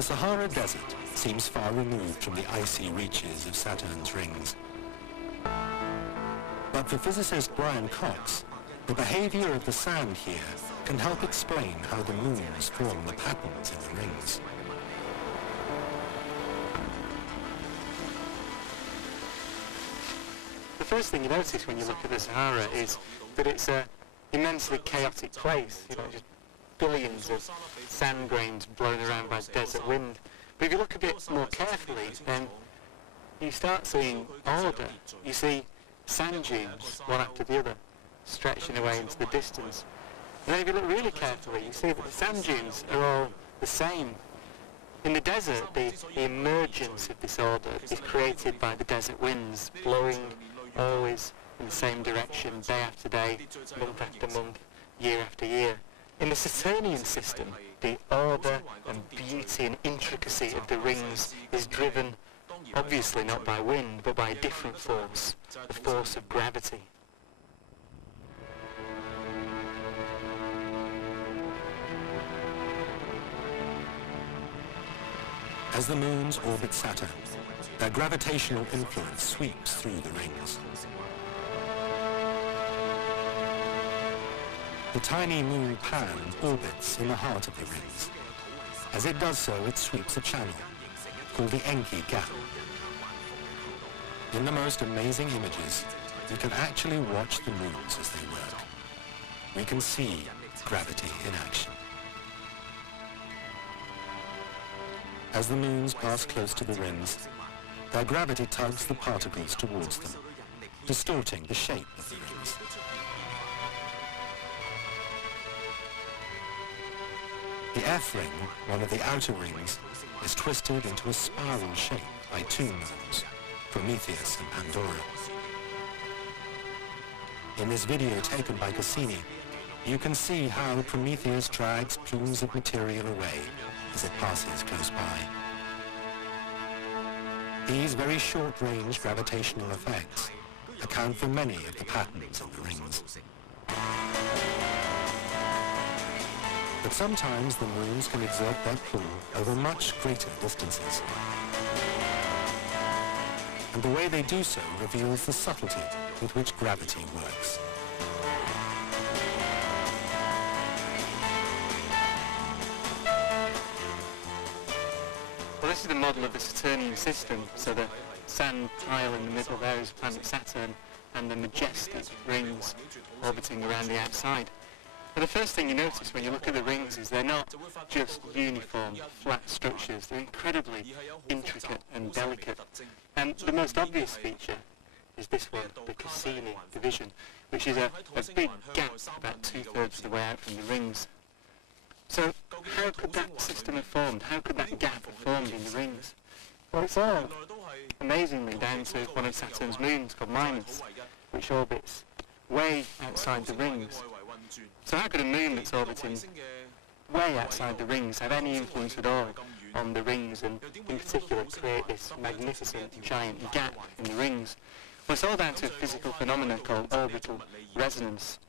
The Sahara Desert seems far removed from the icy reaches of Saturn's rings. But for physicist Brian Cox, the behavior of the sand here can help explain how the moons form the patterns in the rings. The first thing you notice when you look at the Sahara is that it's an immensely chaotic place, just billions of sand grains blown around by desert wind. But if you look a bit more carefully, then you start seeing order. You see sand dunes, one after the other, stretching away into the distance. And then if you look really carefully, you see that the sand dunes are all the same. In the desert, the emergence of this order is created by the desert winds blowing always in the same direction, day after day, month after month, year after year. In the Saturnian system, the order and beauty and intricacy of the rings is driven, obviously not by wind, but by a different force, the force of gravity. As the moons orbit Saturn, their gravitational influence sweeps through the rings. The tiny moon Pan orbits in the heart of the rings. As it does so, it sweeps a channel called the Enki Gap. In the most amazing images, you can actually watch the moons as they work. We can see gravity in action. As the moons pass close to the rings, their gravity tugs the particles towards them, distorting the shape of the rings. The F ring, one of the outer rings, is twisted into a spiral shape by two moons, Prometheus and Pandora. In this video taken by Cassini, you can see how Prometheus drags plumes of material away as it passes close by. These very short-range gravitational effects account for many of the patterns of the rings. But sometimes the moons can exert their pull over much greater distances. And the way they do so reveals the subtlety with which gravity works. Well, this is the model of the Saturnian system, so the sand tile in the middle there is planet Saturn, and the majestic rings orbiting around the outside. But the first thing you notice when you look at the rings is they're not just uniform, flat structures. They're incredibly intricate and delicate. And the most obvious feature is this one, the Cassini division, which is a big gap about 2/3 of the way out from the rings. So how could that system have formed? How could that gap have formed in the rings? Well, it's all amazingly down to one of Saturn's moons called Mimas, which orbits way outside the rings. So how could a moon that's orbiting way outside the rings have any influence at all on the rings, and in particular create this magnificent giant gap in the rings? Well, it's all down to a physical phenomenon called orbital resonance.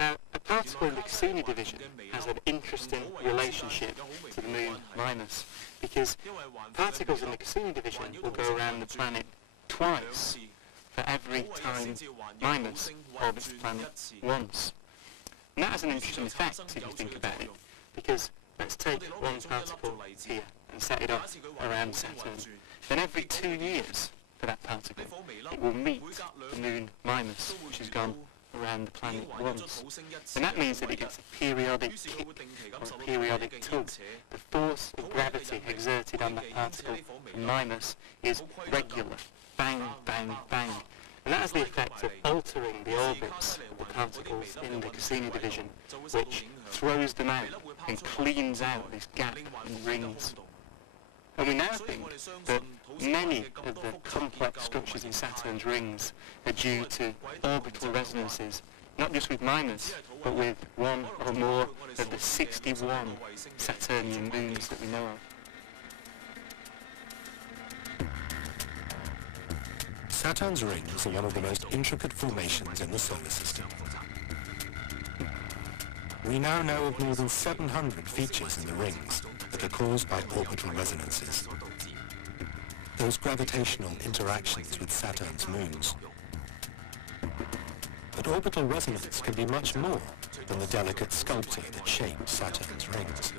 Now, a particle in the Cassini division has an interesting relationship to the moon Mimas, because particles in the Cassini division will go around the planet twice for every time Mimas orbits the planet once. And that has an interesting effect if you think about it, because let's take one particle here and set it off around Saturn. Then every 2 years for that particle, it will meet the moon Mimas, which has gone around the planet once. And that means that it gets a periodic kick or a periodic tug. The force of gravity exerted on that particle from Mimas is regular. Bang, bang, bang. And that has the effect of altering the orbits of the particles in the Cassini division, which throws them out and cleans out this gap in rings. And we now think that many of the complex structures in Saturn's rings are due to orbital resonances, not just with Mimas, but with one or more of the 61 Saturnian moons that we know of. Saturn's rings are one of the most intricate formations in the solar system. We now know of more than 700 features in the rings that that are caused by orbital resonances, those gravitational interactions with Saturn's moons. But orbital resonance can be much more than the delicate sculpture that shaped Saturn's rings.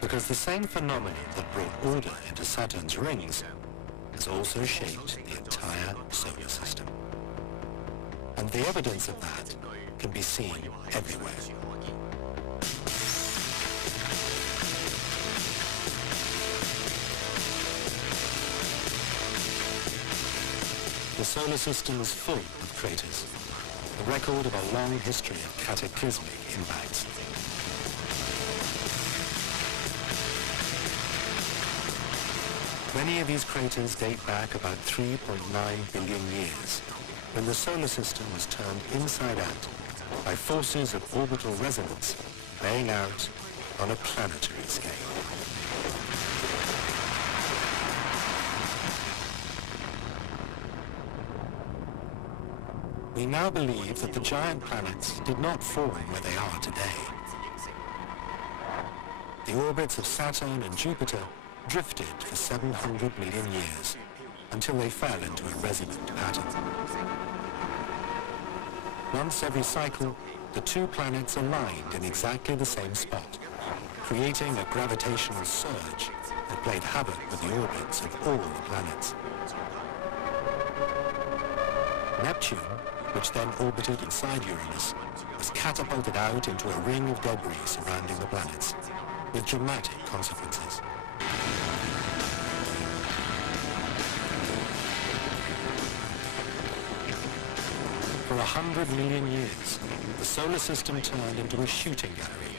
Because the same phenomenon that brought order into Saturn's rings has also shaped the entire solar system. And the evidence of that can be seen everywhere. The solar system is full of craters, a record of a long history of cataclysmic impacts. Many of these craters date back about 3.9 billion years, when the solar system was turned inside out by forces of orbital resonance playing out on a planetary scale. We now believe that the giant planets did not form where they are today. The orbits of Saturn and Jupiter drifted for 700 million years until they fell into a resonant pattern. Once every cycle, the two planets aligned in exactly the same spot, creating a gravitational surge that played havoc with the orbits of all the planets. Neptune, which then orbited inside Uranus, was catapulted out into a ring of debris surrounding the planets, with dramatic consequences. For 100 million years, the solar system turned into a shooting gallery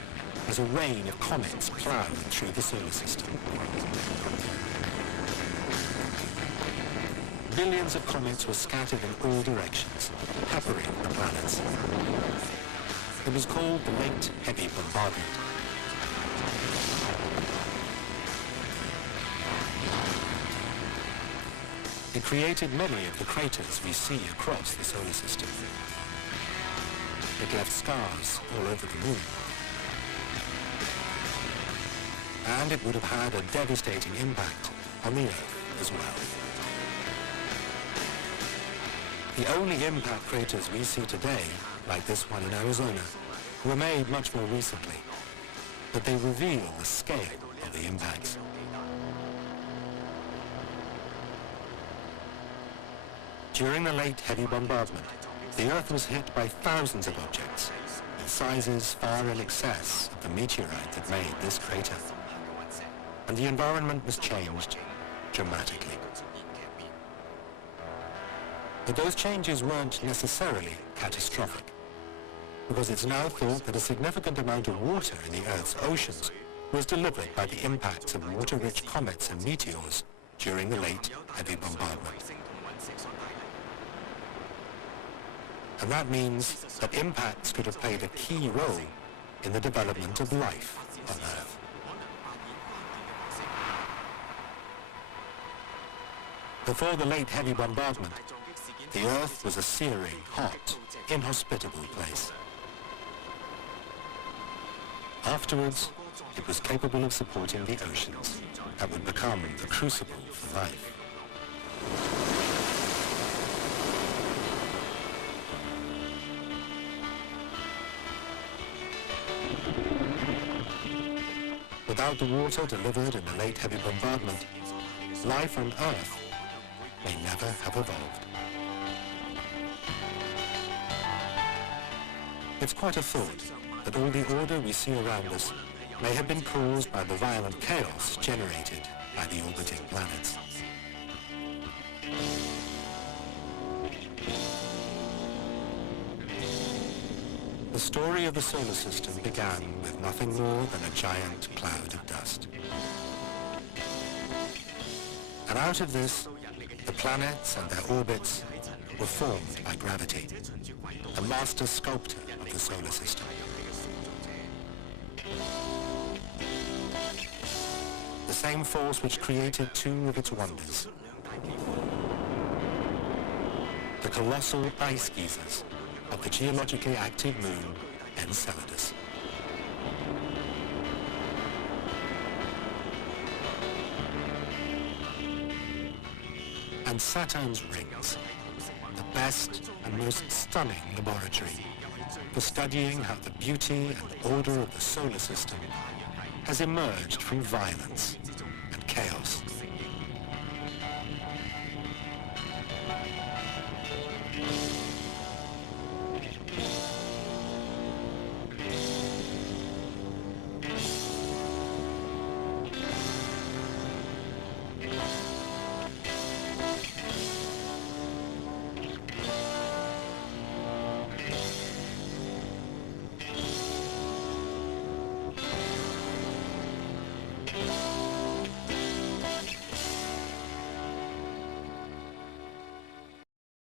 as a rain of comets plowed through the solar system. Billions of comets were scattered in all directions, peppering the planets. It was called the Late Heavy Bombardment. It created many of the craters we see across the solar system. It left scars all over the moon. And it would have had a devastating impact on the Earth as well. The only impact craters we see today, like this one in Arizona, were made much more recently, but they reveal the scale of the impacts. During the Late Heavy Bombardment, the Earth was hit by thousands of objects, in sizes far in excess of the meteorite that made this crater. And the environment was changed dramatically. But those changes weren't necessarily catastrophic, because it's now thought that a significant amount of water in the Earth's oceans was delivered by the impacts of water-rich comets and meteors during the Late Heavy Bombardment. And that means that impacts could have played a key role in the development of life on Earth. Before the Late Heavy Bombardment, the Earth was a searing, hot, inhospitable place. Afterwards, it was capable of supporting the oceans that would become the crucible for life. Without the water delivered in the Late Heavy Bombardment, life on Earth may never have evolved. It's quite a thought that all the order we see around us may have been caused by the violent chaos generated by the orbiting planets. The story of the solar system began with nothing more than a giant cloud of dust. And out of this, the planets and their orbits were formed by gravity, a master sculptor of the solar system. The same force which created two of its wonders, the colossal ice geysers of the geologically active moon Enceladus. and Saturn's rings, the best and most stunning laboratory for studying how the beauty and order of the solar system has emerged from violence.